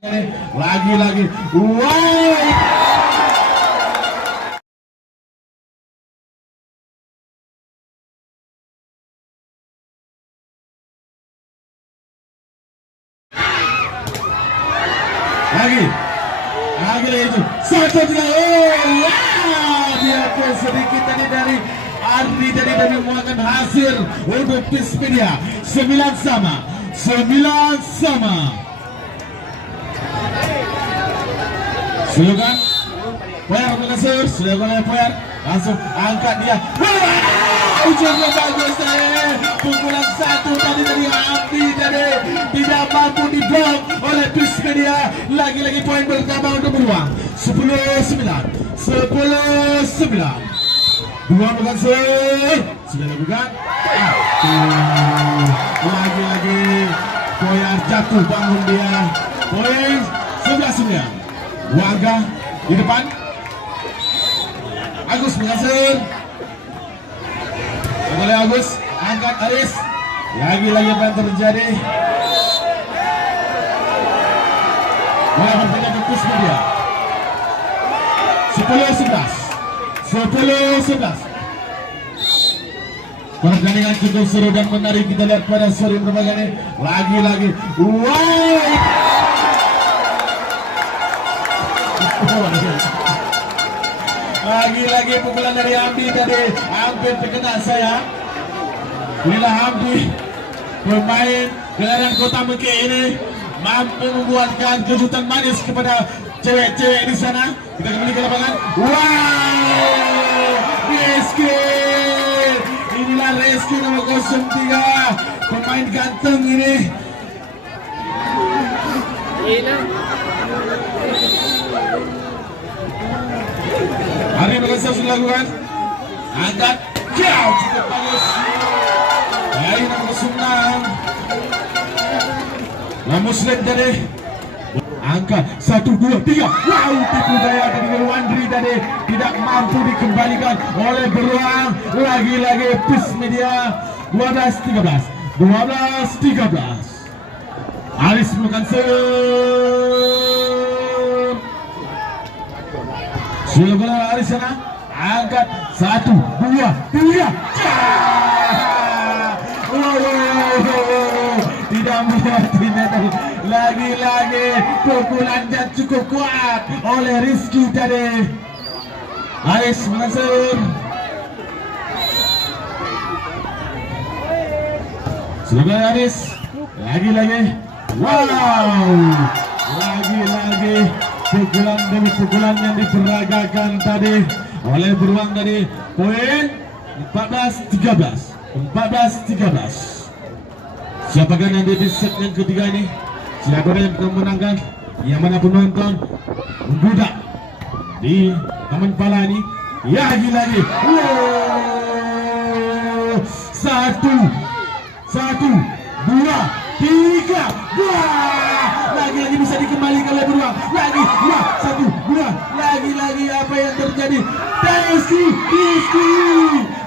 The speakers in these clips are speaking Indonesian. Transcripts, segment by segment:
Lagi-lagi. Wow. Lagi itu satu tiga. Dia pun sedikit tadi dari Ardi dari memuatkan hasil untuk Pispedia 9 sama. Silakan Poyer mengesur, sudah mulai Poyer langsung angkat dia. Ujungnya bagus deh. Pukulan satu tadi dari Abdi tadi tidak mampu diblok oleh Pispedia. Lagi-lagi poin bertambah untuk beruang 10-9. Dua mengesur sudah lakukan. Lagi-lagi Poyer jatuh bangun dia. Poin 11-9. Warga di depan. Agus mengasir. Oleh Agus, angkat Aris. Lagi-lagi apa yang terjadi? Mulai bertanya ke Pispedia. 10-11. Pertandingan cukup seru dan menarik kita lihat pada sore berbagai ini. Lagi-lagi. Wow. Lagi-lagi pukulan dari Hamdi tadi hampir terkena saya. Inilah Hamdi, pemain gelaran Kota Mekah ini mampu membuatkan kejutan manis kepada cewek-cewek di sana. Kita kembali ke lapangan. Wow, Rizky. Inilah Rizky nomor 03, pemain ganteng ini. Hari berhasil dilakukan. Angkat jauh cukup bagus dari nomor 9 Muslim tadi. Angkat 1, 2, 3. Wow, tipu daya dari Wandri tadi tidak mampu dikembalikan oleh beruang. Lagi-lagi Pispedia 12-13. Aris melakukan sudah bola Aris sana. Angkat 1, 2, 3. Tidak membuatnya tadi. Lagi-lagi pukulan dan cukup kuat oleh Rizky tadi. Aris mengasir. Sudah Aris. Lagi-lagi. Wow. Lagi-lagi pukulan demi pukulan yang diperagakan tadi oleh beruang tadi. Poin 14-13. Siapakah nanti di set yang ketiga ini? Siapa yang akan menangkan? Yang mana penonton membudak di taman pala ini. Lagi-lagi. Wow. 1, 2, 3. Wah, lagi-lagi bisa dikembalikan oleh beruang. Lagi, 1, 2. Lagi-lagi apa yang terjadi? Rizky.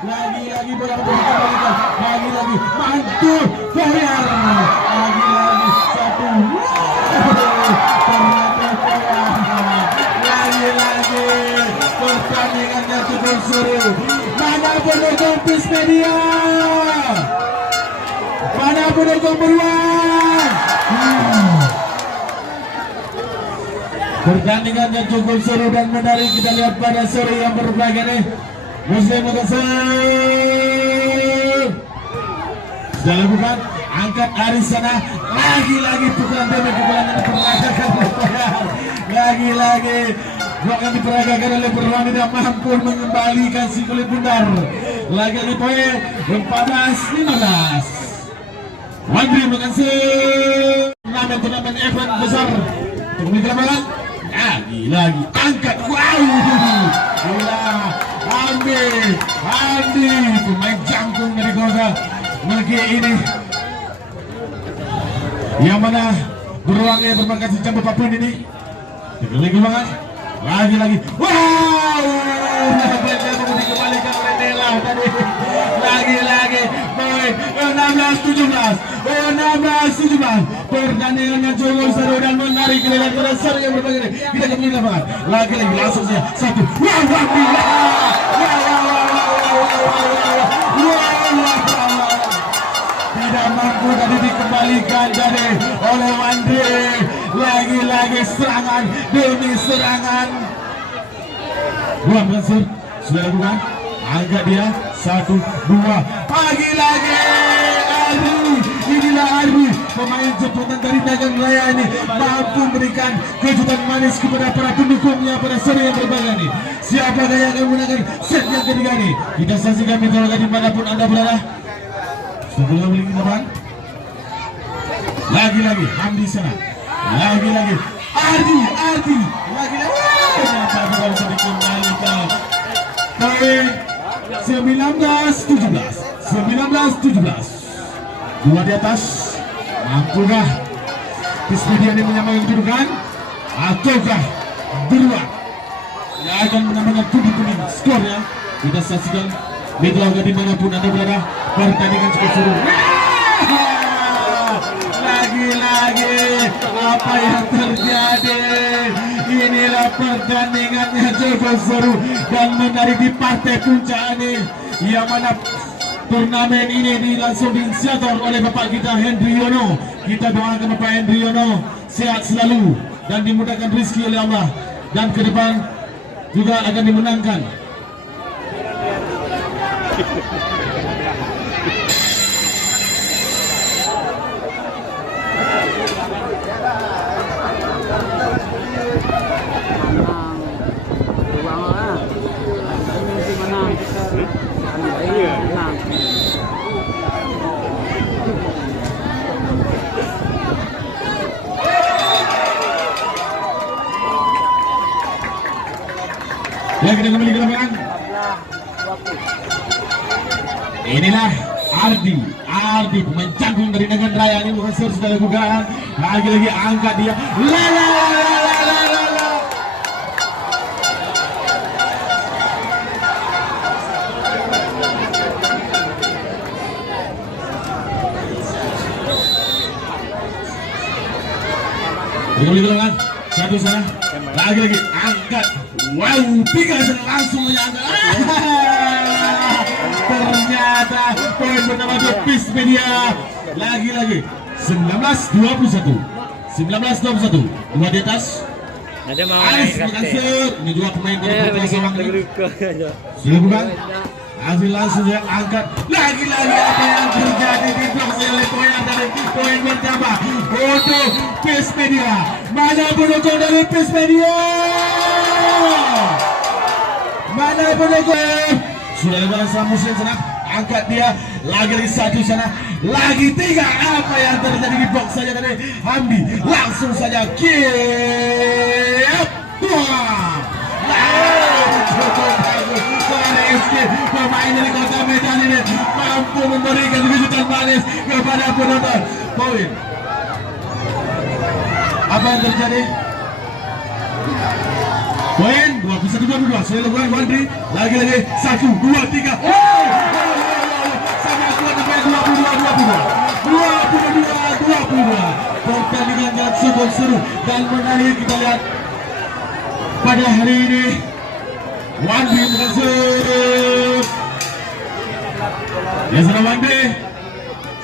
Lagi-lagi bola dikembalikan. Lagi-lagi mantul Poyer. Lagi-lagi 1. Lagi-lagi pertandingannya cukup seru. Mana pendukung Pispedia? Mana pendukung beruang? Pertandingannya cukup seru dan menarik kita lihat pada sore yang berbahagia ini. Muslim mengasir. Sudah lakukan. Angkat Aris sana. Lagi-lagi pukulan yang diperagakan oleh Poyer. Lagi-lagi blok yang diperagakan oleh beruang tidak mampu mengembalikan si kulit bundar. Lagi-lagi Poyer 14-15. Wandri mengasih turnamen event besar untuk lapangan. Lagi angkat. Wow, gila Andi pemain jangkung dari Kota Mekah ini, yang mana beruangnya berbakat si campur apapun ini. Lagi banget. Lagi-lagi. Wow! Dikembalikan oleh Nela tadi. Lagi-lagi. Poin 16-17. 16-17. Pertandingannya cukup seru dan menarik. Kita lihat seru yang berbeda. Kita kembali ke lapangan. Lagi-lagi langsung saja. Satu. Wow! Tidak mampu tadi dikembalikan tadi oleh Wandri. Lagi-lagi serangan demi serangan. Buang Mansur sudah lakukan. Angkat dia 1, 2. Lagi-lagi Ardi. Inilah Ardi, pemain jemputan dari Nagan Raya ini mampu memberikan kejutan manis kepada para pendukungnya pada seri yang berbeda ini. Siapakah yang akan menggunakan set yang ketiga ini? Kita saksikan mitologi dimanapun anda berada. Sebelum beli ke depan. Lagi-lagi Hamdi sana. Lagi-lagi Ardi. Lagi-lagi. Kenapa tidak bisa dikembalikan? Poin 19-17. 19-17. Dua di atas. Mampukah Kismidian ini menyamakan kedudukan? Ataukah berdua yang akan menambahkan kuning skornya? Kita saksikan mitologi dimanapun anda berada. Pertandingan cukup seru. Lagi-lagi apa yang terjadi? Inilah pertandingannya cukup seru dan menarik di partai puncak ini, yang mana turnamen ini langsung diinisiator oleh Bapak kita Hendri Yono. Kita doakan Bapak Hendri Yono sehat selalu dan dimudahkan rezeki oleh Allah, dan ke depan juga akan dimenangkan. Ya, kita kembali ke lapangan. Inilah Ardi pemain canggung dari Nagan Raya ini, bukan sudah lakukan. Lagi-lagi angkat dia. Kembali ke lapangan. Satu sana. Lagi-lagi angkat. Wow, 3 sana langsung menyangka. Ternyata poin pertama untuk Peace Media. Lagi-lagi 19-21. 19-21. Dua di atas. Ada mau Aris Makassar. Ini juga pemain dari Kota Sawang ini. Sudah bukan? Langsung saya angkat. Lagi-lagi apa yang terjadi di blok oleh poin dari poin bertambah untuk Peace Media. Mana penonton dari Peace Media? Mana penonton? Sudah lebaran Samusin sana. Angkat dia. Lagi-lagi 1 sana. Lagi 3. Apa yang terjadi di box saja tadi? Hamdi langsung saja kick. Pemain dari Kota Medan ini mampu memberikan kejutan manis kepada penonton. Poin. Apa yang terjadi? Poin 21-22. Sudah lakukan Wandri. Lagi-lagi 1, 2, 3. Sama kuat sampai 22. Pertandingan yang cukup seru dan menarik kita lihat pada hari ini. Wandri berhasil. Ya, sudah Wandri.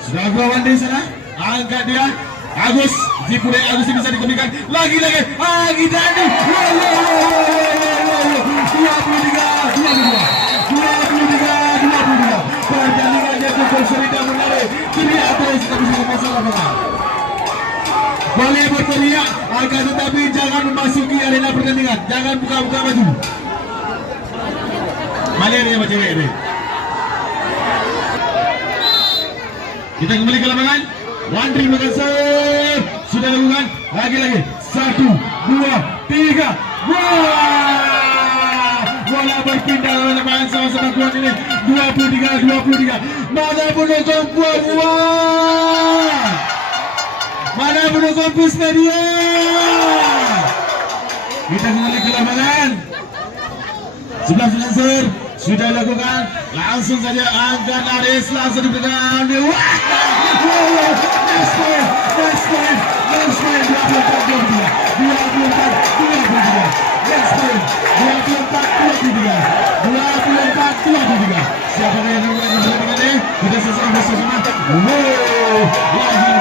Sudah Wandri sana. Angkat dia. Agus. Zipure Agus bisa dikembalikan. Lagi-lagi. Dani. 23. Pertandingannya cukup seru dan menarik. Teriak terus kita bisa masalah lapangan. Boleh berteriak, akan tetapi jangan memasuki arena pertandingan. Jangan buka-buka baju. Mana dia sama cewek ini? Kita kembali ke lapangan. Wandri Makassar sudah lakukan. Lagi-lagi 1, 2, 3. Bola berpindah oleh lapangan sama-sama kuat ini. 23. Mana penonton buah-buah? Mana pendukung Peace Media? Kita kembali ke lapangan. 11 langsung sudah lakukan, langsung saja angkat Aris, langsung dipegang. Wah! Next point, 24-23. Next point, 24-23. Siapa yang akan menang ini? Kita selesai bersama. Wow, lagi